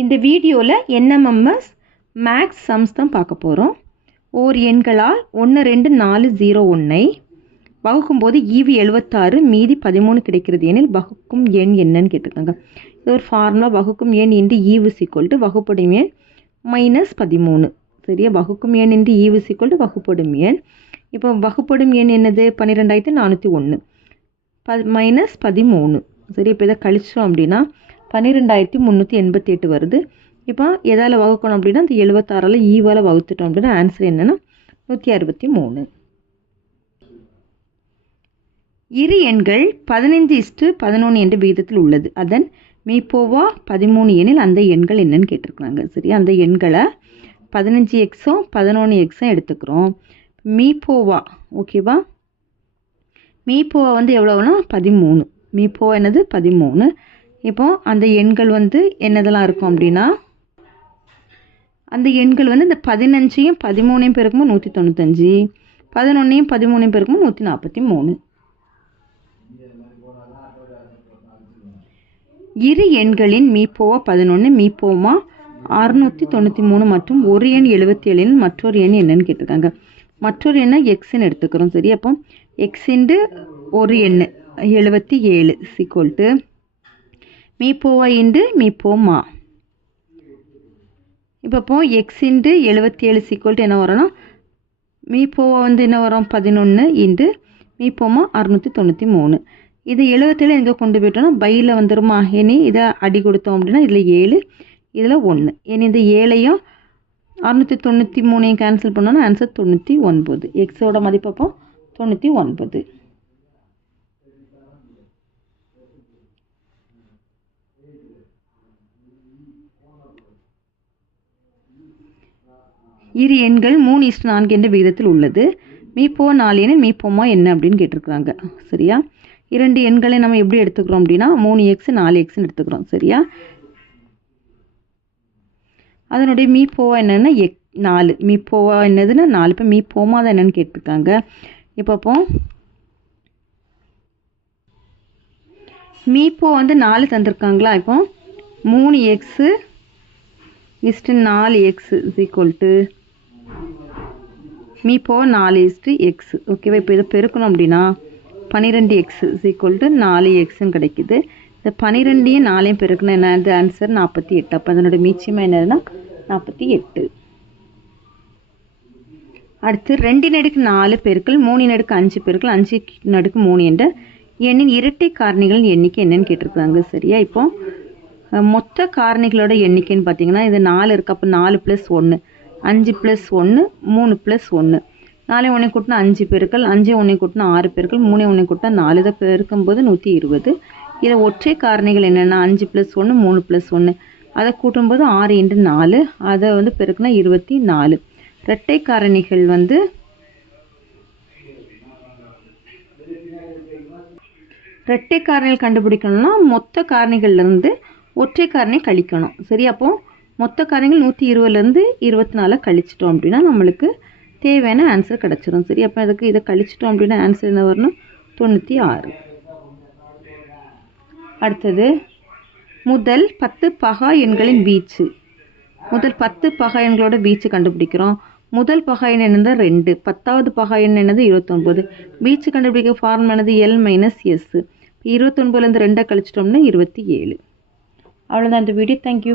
இந்த வீடியோவில் NMMS maths sums தான் பார்க்க போகிறோம். ஓர் எண்களால் 1 2 4 0 1ஐ வகுக்கும்போது ஈவு 76 மீதி 13 கிடைக்கிறது எனில் வகுக்கும் எண் என்னன்னு கேட்டிருக்காங்க. இது ஒரு ஃபார்முலா. வகுக்கும் எண் இன்ட்டு ஈவு சீக்வல் டு வகுப்படும் எண் மைனஸ் 13. சரியா? வகுக்கும் எண் இன்ட்டு ஈவு சீக்வல் டு வகுப்படும் எண். இப்போ வகுப்படும் எண் என்னது? 12401 மைனஸ் 13. சரி, இப்போ இதை கழிச்சோம் அப்படின்னா 12388 வருது. இப்போ எதால் வகுக்கணும் அப்படின்னா அந்த 76ஆல் ஈவால் வகுத்துட்டோம் அப்படின்னா ஆன்சர் என்னென்னா 163. இரு எண்கள் 15:11 என்ற விகிதத்தில் உள்ளது. அதன் மீப்போவா 13 எனில் அந்த எண்கள் என்னன்னு கேட்டிருக்காங்க. சரி, அந்த எண்களை 15xம் 11xம் எடுத்துக்கிறோம். மீப்போவா ஓகேவா? மீப்போவா வந்து எவ்வளோனா 13. மீப்போவா என்னது? 13. இப்போ அந்த எண்கள் வந்து என்னதெல்லாம் இருக்கும் அப்படின்னா அந்த எண்கள் வந்து இந்த 15ஐயும் 13ஐயும் பெருக்கும்போது 195, 11ஐயும் 13ஐயும் பெருக்கும்போது 143. இரு எண்களின் மீப்போவா 11, மீப்போமா 693 மற்றும் ஒரு எண் 77 மற்றொரு எண் என்னன்னு கேட்டிருக்காங்க. மற்றொரு எண்ணை எக்ஸ்ன்னு எடுத்துக்கிறோம். சரி, அப்போ எக்ஸ் இன்டு ஒரு எண் 77 சீக்வல் டு மீப்போவா இன்டு மீப்போமா. இப்போ எக்ஸ் இன்டு 77 சீக்வல் டு என்ன வரும்னா மீப்போவா வந்து என்ன வரும்? 11 இன்டு மீப்போமா 693. இது 77 எங்கே கொண்டு போயிட்டோம்னா பையில் வந்துருமா? இனி இதை அடி கொடுத்தோம் அப்படின்னா இதில் 7 இதில் 1. இனி இந்த 7ஐயும் 693ஐயும் கேன்சல் பண்ணோன்னா ஆன்சர் 99. எக்ஸோட மதிப்பு அப்போ 99. இரு எண்கள் 3:4 என்ற விகிதத்தில் உள்ளது. மீப்போவா 4 எனில் மீப்போமா என்ன அப்படின்னு கேட்டிருக்காங்க. சரியா? இரண்டு எண்களை நம்ம எப்படி எடுத்துக்கிறோம் அப்படின்னா 3x 4xன்னு எடுத்துக்கிறோம். சரியா? அதனுடைய மீப்போவா என்னன்னா 4. மீப்போவா என்னதுன்னா 4. இப்போ மீப்போமா தான் என்னன்னு கேட்டிருக்காங்க. இப்போ மீப்போ வந்து 4 தந்திருக்காங்களா? இப்போ 3x = 4x equal to மீப்போவா 4x. ஓகேவா? இப்போ இதை பெருக்கணும் அப்படின்னா 12x ஈக்குவல் டு 4xன்னு கிடைக்குது. இந்த 12ஐயும் 4ஐயும் பெருக்கணும் என்னது? ஆன்சர் 48. அப்போ அதனோட மீச்சமாக என்னதுன்னா 48. அடுத்து 2/4 பெருக்கல் 3/5 பெருக்கல் 5/3 என்ற எண்ணின் இரட்டை காரணிகளின் எண்ணிக்கை என்னன்னு கேட்டிருக்காங்க. சரியா? இப்போ மொத்த காரணிகளோட எண்ணிக்கைன்னு பார்த்தீங்கன்னா இது 4 இருக்குது. அப்போ 4 + 1 5 + 1 3 + 1 4 1 கூட்டினா 5 பெருக்கல் 5 1 கூட்டினா 6 பெருக்கல் 3 1 கூட்டினா 4. இதை பெருக்கும்போது 120. இதில் ஒற்றை காரணிகள் என்னென்னா 5 + 1 3 + 1 அதை கூட்டும்போது 6 × 4 அதை வந்து பெருக்குனா 24. இரட்டை காரணிகள் வந்து இரட்டை காரணிகள் கண்டுபிடிக்கணும்னா மொத்த காரணிகள்லேருந்து ஒற்றை காரணி கழிக்கணும். சரி, அப்போ மொத்த காரணிகள் 120லேருந்து 24 கழிச்சிட்டோம் அப்படின்னா நம்மளுக்கு தேவையான ஆன்சர் கிடச்சிரும். சரி, அப்போ அதுக்கு இதை கழிச்சிட்டோம் அப்படின்னா ஆன்சர் என்ன வரணும்? 96. அடுத்தது முதல் 10 பகா எண்களின் வீச்சு. முதல் 10 பகா எண்களோட வீச்சு கண்டுபிடிக்கிறோம். முதல் பகா எண் என்னது? 2. 10வது பகா எண் என்னது? 29. வீச்சு கண்டுபிடிக்க ஃபார்முலா என்னது? L - S. 29லேருந்து 2 கழிச்சிட்டோம்னா 27. அவ்வளோதான் இந்த வீடியோ. தேங்க்யூ.